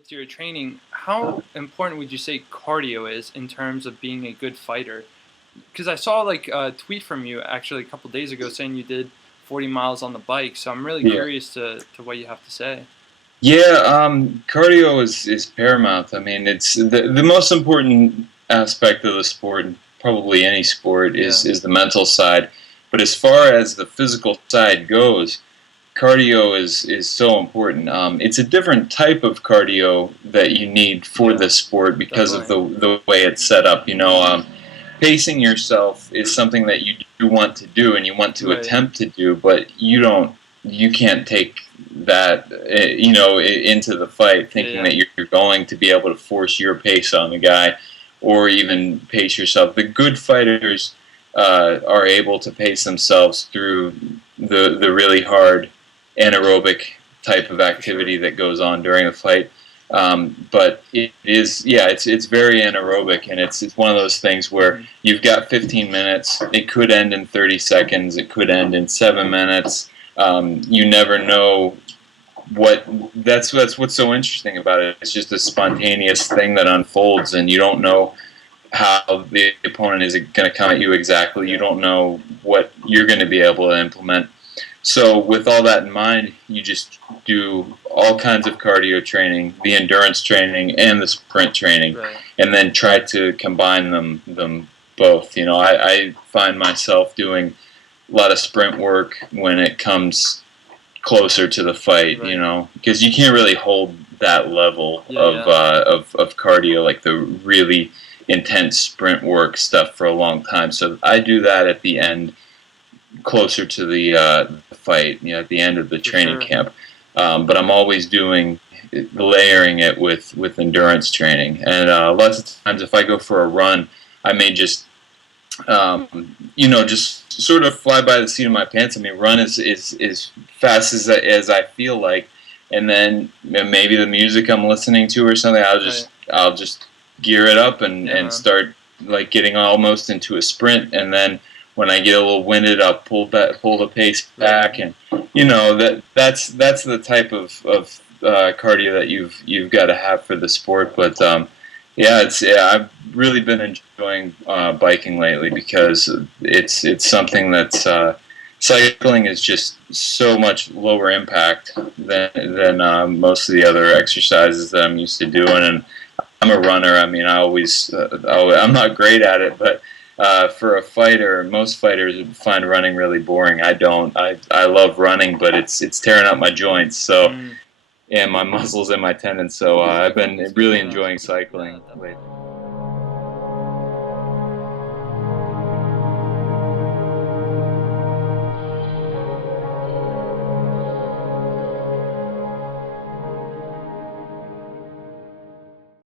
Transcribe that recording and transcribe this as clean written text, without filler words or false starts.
with your training, how important would you say cardio is in terms of being a good fighter? Because I saw like a tweet from you actually a couple days ago saying you did 40 miles on the bike. So I'm really Yeah. curious to what you have to say. Yeah, cardio is paramount. I mean, it's the most important aspect of the sport, and probably any sport, Yeah, is the mental side. But as far as the physical side goes, cardio is so important. It's a different type of cardio that you need for yeah, this sport because of definitely. the way it's set up. Pacing yourself is something that you do want to do and you want to Right. attempt to do, but you can't take that into the fight Yeah, thinking yeah. that you're going to be able to force your pace on the guy or even pace yourself. The good fighters are able to pace themselves through the really hard anaerobic type of For sure. activity that goes on during a fight. But it is, yeah, it's very anaerobic, and it's one of those things where Hmm. you've got 15 minutes. It could end in 30 seconds. It could end in 7 minutes. You never know what. That's what's so interesting about it. It's just a spontaneous thing that unfolds, and you don't know how the opponent is going to come at you exactly. You Yeah, don't know what you're going to be able to implement. So with all that in mind, you just do all kinds of cardio training, the endurance training and the sprint training, right. and then try to combine them both. I find myself doing a lot of sprint work when it comes closer to the fight, Right. because you can't really hold that level Yeah, of, yeah. of cardio, like the really intense sprint work stuff, for a long time. So I do that at the end, closer to the fight, at the end of the For training sure. camp. But I'm always layering it with endurance training. And lots of times, if I go for a run, I may just sort of fly by the seat of my pants. I mean, run as fast as I feel like, and then maybe the music I'm listening to or something, Right. I'll just gear it up and Yeah, and man. start like getting almost into a sprint, and then when I get a little winded, I'll pull the pace Right. back, and that's the type of cardio that you've got to have for the sport. But I've really been enjoying biking lately because it's something that's cycling is just so much lower impact than most of the other exercises that I'm used to doing. And I'm a runner. I mean, I'm not great at it, but for a fighter, most fighters find running really boring. I don't. I love running, but it's tearing up my joints. So Mm, and my muscles and my tendons. So I've been that's good really to know. enjoying Yeah, cycling definitely. lately.